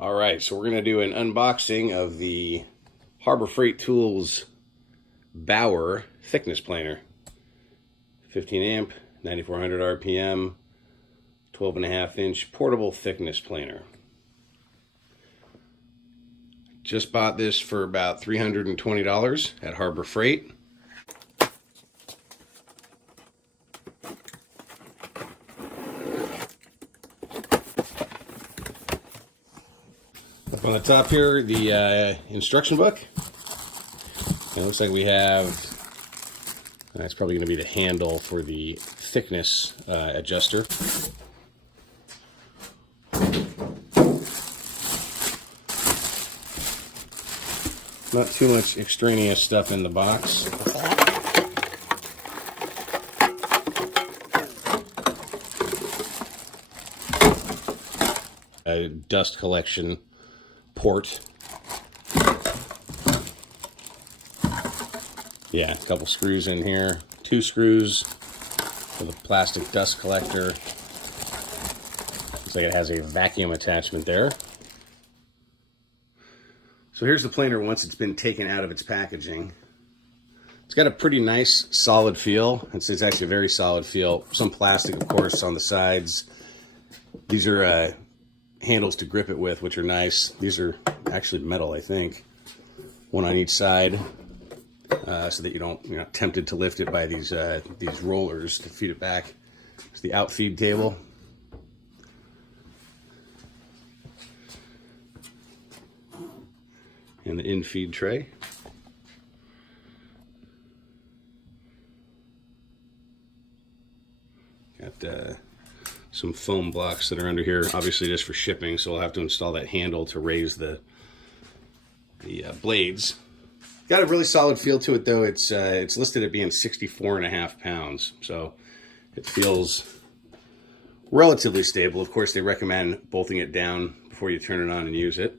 All right, so we're going to do an unboxing of the Harbor Freight Tools Bauer thickness planer. 15 amp, 9400 RPM, 12.5-inch portable thickness planer. Just bought this for about $320 at Harbor Freight. Up on the top here, the instruction book. And it looks like we have, that's probably going to be the handle for the thickness adjuster. Not too much extraneous stuff in the box. A dust collection port. Yeah, a couple screws in here. 2 screws with a plastic dust collector. Looks like it has a vacuum attachment there. So here's the planer once it's been taken out of its packaging. It's got a pretty nice solid feel. It's actually a very solid feel. Some plastic, of course, on the sides. These are handles to grip it with, which are nice. These are actually metal, I think. One on each side, so that you're not tempted to lift it by these rollers to feed it back. It's the outfeed table. And the in-feed tray. Got some foam blocks that are under here, obviously just for shipping, so I'll have to install that handle to raise the blades. Got a really solid feel to it, though. It's listed at being 64.5 pounds, so it feels relatively stable. Of course, they recommend bolting it down before you turn it on and use it.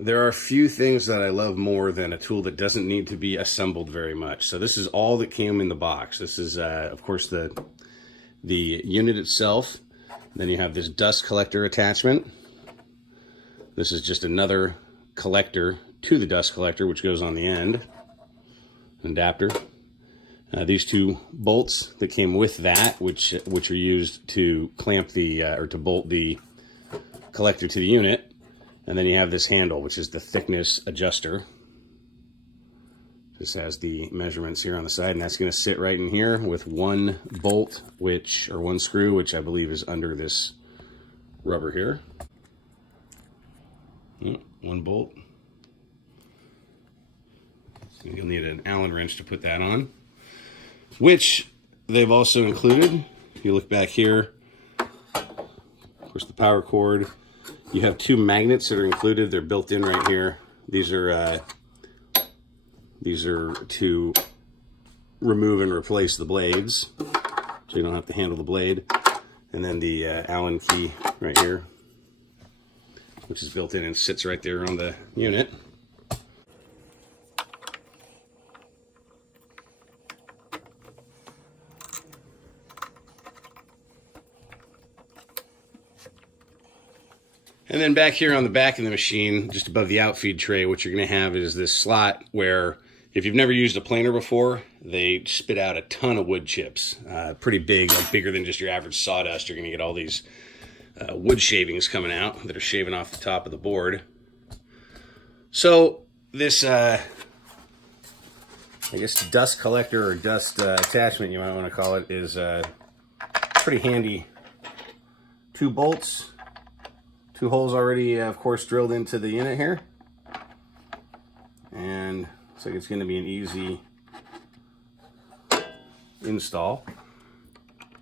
There are a few things that I love more than a tool that doesn't need to be assembled very much. So this is all that came in the box. This is, of course, the unit itself. Then you have this dust collector attachment. This is just another collector to the dust collector, which goes on the end. An adapter. These 2 bolts that came with that, which are used to clamp the or to bolt the collector to the unit. And then you have this handle, which is the thickness adjuster. This has the measurements here on the side, and that's going to sit right in here with 1 bolt, or 1 screw, which I believe is under this rubber here. 1 bolt. You'll need an Allen wrench to put that on, which they've also included. If you look back here, of course, the power cord. You have 2 magnets that are included. They're built in right here. These are to remove and replace the blades, so you don't have to handle the blade. And then the Allen key right here, which is built in and sits right there on the unit. And then back here on the back of the machine, just above the outfeed tray, what you're going to have is this slot where, if you've never used a planer before, they spit out a ton of wood chips. Pretty big, bigger than just your average sawdust. You're going to get all these wood shavings coming out that are shaving off the top of the board. So this, I guess, dust collector or dust attachment, you might want to call it, is pretty handy. 2 bolts. 2 holes already, of course, drilled into the unit here. And looks like it's going to be an easy install.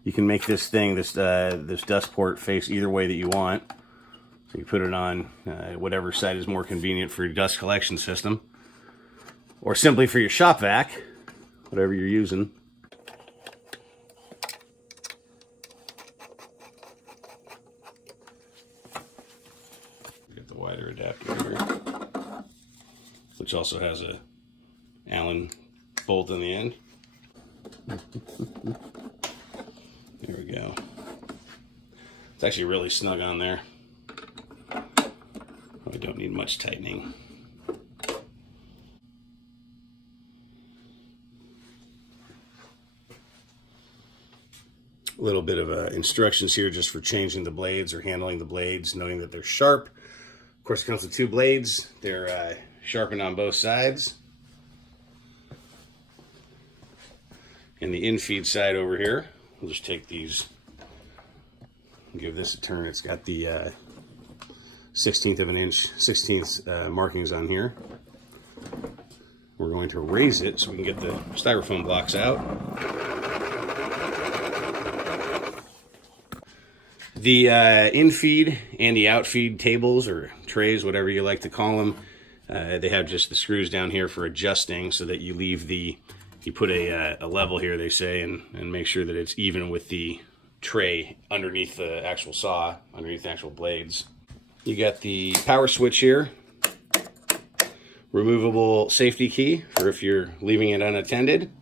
You can make this thing, this dust port, face either way that you want. So you put it on whatever side is more convenient for your dust collection system. Or simply for your shop vac, whatever you're using. Wider adapter here, which also has a Allen bolt on the end. There we go. It's actually really snug on there. Don't need much tightening. A little bit of instructions here just for changing the blades or handling the blades, knowing that they're sharp. Of course, it comes with two blades. They're sharpened on both sides. And the infeed side over here, we'll just take these, give this a turn. It's got the 1/16 of an inch, 16th markings on here. We're going to raise it so we can get the styrofoam blocks out. The infeed and the outfeed tables or trays, whatever you like to call them, they have just the screws down here for adjusting so that you leave the, you put a level here, they say, and make sure that it's even with the tray underneath the actual saw, underneath the actual blades. You got the power switch here, removable safety key for if you're leaving it unattended.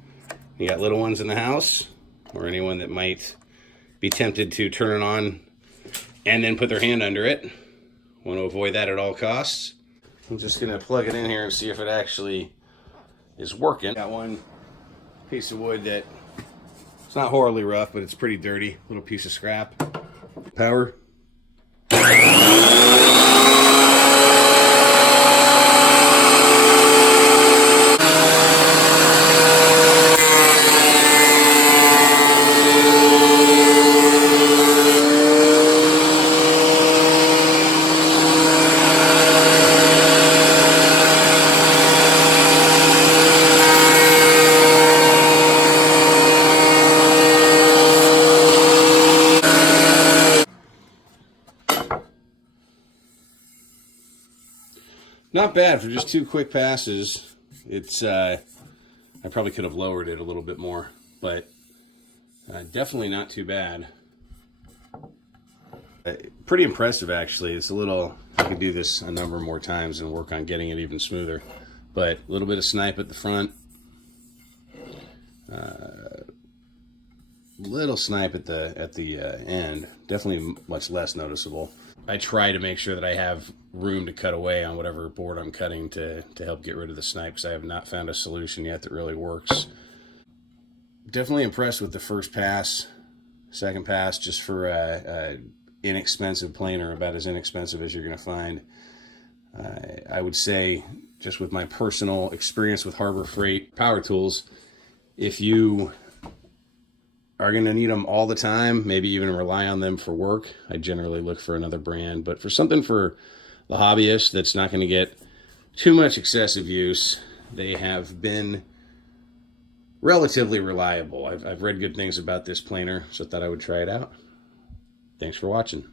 You got little ones in the house or anyone that might be tempted to turn it on and then put their hand under it. Want to avoid that at all costs. I'm just going to plug it in here and see if it actually is working. Got one piece of wood that it's not horribly rough, but it's pretty dirty. Little piece of scrap. Power. Not bad for just 2 quick passes. It's I probably could have lowered it a little bit more, but definitely not too bad. Pretty impressive, actually. It's a little, I could do this a number more times and work on getting it even smoother. But a little bit of snipe at the front, little snipe at the end. Definitely much less noticeable. I try to make sure that I have room to cut away on whatever board I'm cutting to help get rid of the snipe, because I have not found a solution yet that really works. Definitely impressed with the first pass. Second pass, just for a inexpensive planer, about as inexpensive as you're going to find. I would say, just with my personal experience with Harbor Freight power tools, if you are going to need them all the time, maybe even rely on them for work, I generally look for another brand. But for something for the hobbyist that's not going to get too much excessive use, they have been relatively reliable. I've read good things about this planer, so I thought I would try it out. Thanks for watching.